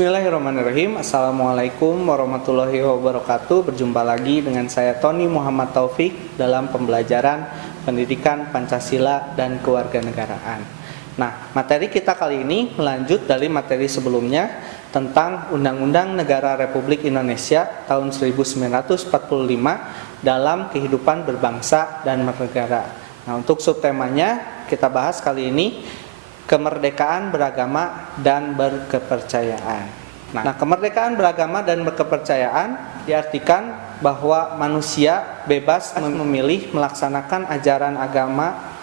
Bismillahirrahmanirrahim. Assalamualaikum warahmatullahi wabarakatuh. Berjumpa lagi dengan saya Tony Muhammad Taufik dalam pembelajaran Pendidikan Pancasila dan Kewarganegaraan. Nah, materi kita kali ini melanjut dari materi sebelumnya tentang Undang-Undang Negara Republik Indonesia tahun 1945 dalam kehidupan berbangsa dan bernegara. Nah, untuk subtemanya kita bahas kali ini kemerdekaan beragama dan berkepercayaan. Nah, kemerdekaan beragama dan berkepercayaan diartikan bahwa manusia bebas memilih melaksanakan ajaran agama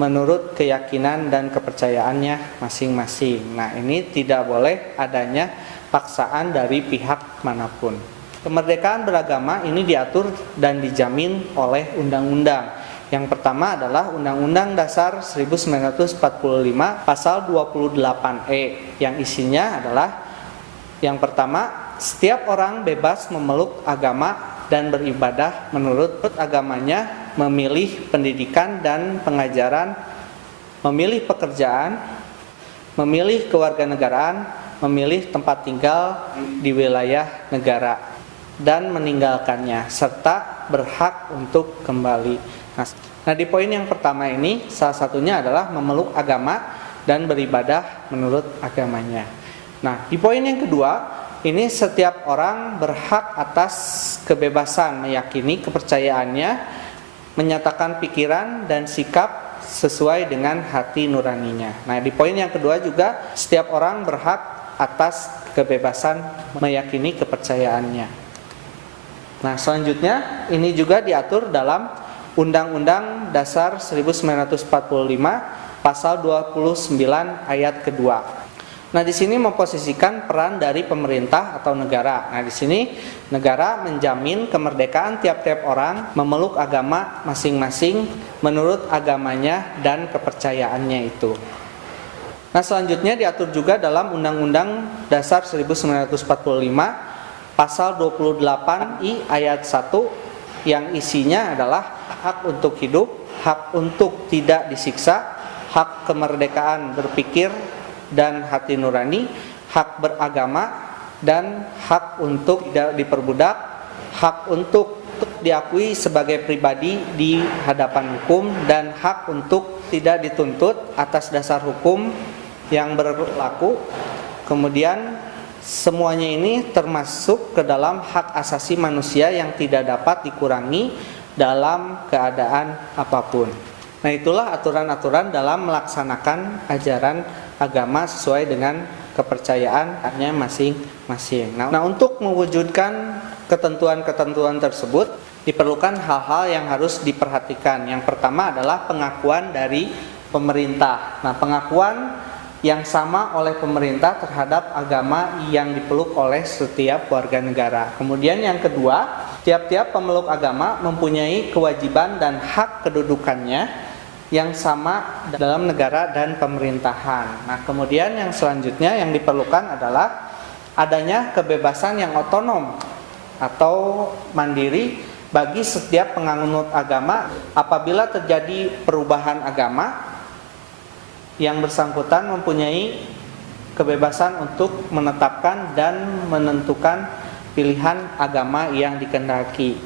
menurut keyakinan dan kepercayaannya masing-masing. Nah, ini tidak boleh adanya paksaan dari pihak manapun. Kemerdekaan beragama ini diatur dan dijamin oleh undang-undang. Yang pertama adalah Undang-Undang Dasar 1945 Pasal 28E yang isinya adalah yang pertama, setiap orang bebas memeluk agama dan beribadah menurut agamanya, memilih pendidikan dan pengajaran, memilih pekerjaan, memilih kewarganegaraan, memilih tempat tinggal di wilayah negara dan meninggalkannya serta berhak untuk kembali. Nah, di poin yang pertama ini salah satunya adalah memeluk agama dan beribadah menurut agamanya. Nah, di poin yang kedua ini setiap orang berhak atas kebebasan meyakini kepercayaannya, menyatakan pikiran dan sikap sesuai dengan hati nuraninya. Nah, di poin yang kedua juga setiap orang berhak atas kebebasan meyakini kepercayaannya. Nah, selanjutnya ini juga diatur dalam Undang-Undang Dasar 1945 Pasal 29 ayat kedua. Nah, di sini memposisikan peran dari pemerintah atau negara. Nah, di sini negara menjamin kemerdekaan tiap-tiap orang memeluk agama masing-masing menurut agamanya dan kepercayaannya itu. Nah, selanjutnya diatur juga dalam Undang-Undang Dasar 1945 Pasal 28I ayat 1 yang isinya adalah hak untuk hidup, hak untuk tidak disiksa, hak kemerdekaan berpikir dan hati nurani, hak beragama, dan hak untuk tidak diperbudak, hak untuk diakui sebagai pribadi di hadapan hukum, dan hak untuk tidak dituntut atas dasar hukum yang berlaku. Kemudian semuanya ini termasuk ke dalam hak asasi manusia yang tidak dapat dikurangi dalam keadaan apapun. Nah, itulah aturan-aturan dalam melaksanakan ajaran agama sesuai dengan kepercayaannya masing-masing. Nah, untuk mewujudkan ketentuan-ketentuan tersebut diperlukan hal-hal yang harus diperhatikan. Yang pertama adalah pengakuan dari pemerintah. Nah, pengakuan yang sama oleh pemerintah terhadap agama yang dipeluk oleh setiap warga negara. Kemudian yang kedua, tiap-tiap pemeluk agama mempunyai kewajiban dan hak kedudukannya yang sama dalam negara dan pemerintahan. Nah, kemudian yang selanjutnya yang diperlukan adalah adanya kebebasan yang otonom atau mandiri bagi setiap penganut agama apabila terjadi perubahan agama. Yang bersangkutan mempunyai kebebasan untuk menetapkan dan menentukan pilihan agama yang dikehendaki.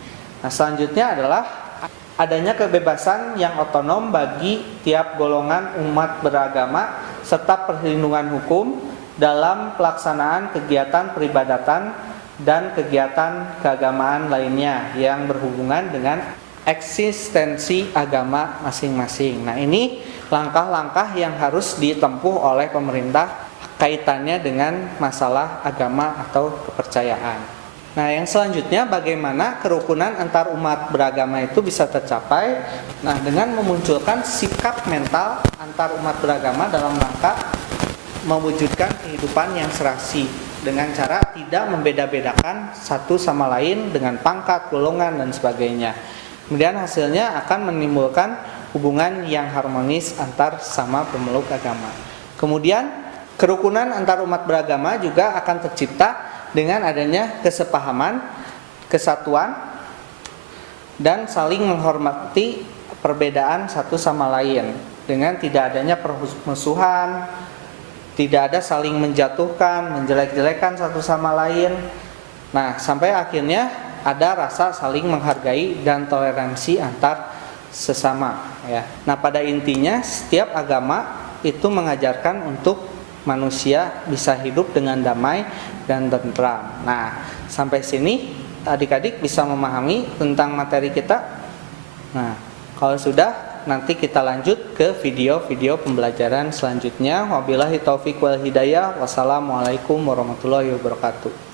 Nah, selanjutnya adalah adanya kebebasan yang otonom bagi tiap golongan umat beragama serta perlindungan hukum dalam pelaksanaan kegiatan peribadatan dan kegiatan keagamaan lainnya yang berhubungan dengan eksistensi agama masing-masing. Nah, ini langkah-langkah yang harus ditempuh oleh pemerintah kaitannya dengan masalah agama atau kepercayaan. Nah, yang selanjutnya bagaimana kerukunan antar umat beragama itu bisa tercapai? Nah, dengan memunculkan sikap mental antar umat beragama dalam rangka mewujudkan kehidupan yang serasi dengan cara tidak membeda-bedakan satu sama lain dengan pangkat, golongan, dan sebagainya. Kemudian hasilnya akan menimbulkan hubungan yang harmonis antar sama pemeluk agama. Kemudian kerukunan antar umat beragama juga akan tercipta dengan adanya kesepahaman, kesatuan, dan saling menghormati perbedaan satu sama lain dengan tidak adanya permusuhan, tidak ada saling menjatuhkan, menjelek-jelekan satu sama lain. Nah, sampai akhirnya ada rasa saling menghargai dan toleransi antar sesama ya. Nah, pada intinya setiap agama itu mengajarkan untuk manusia bisa hidup dengan damai dan tentram. Nah, sampai sini adik-adik bisa memahami tentang materi kita. Nah, kalau sudah, nanti kita lanjut ke video-video pembelajaran selanjutnya. Wabillahi taufiq wal hidayah. Wassalamualaikum warahmatullahi wabarakatuh.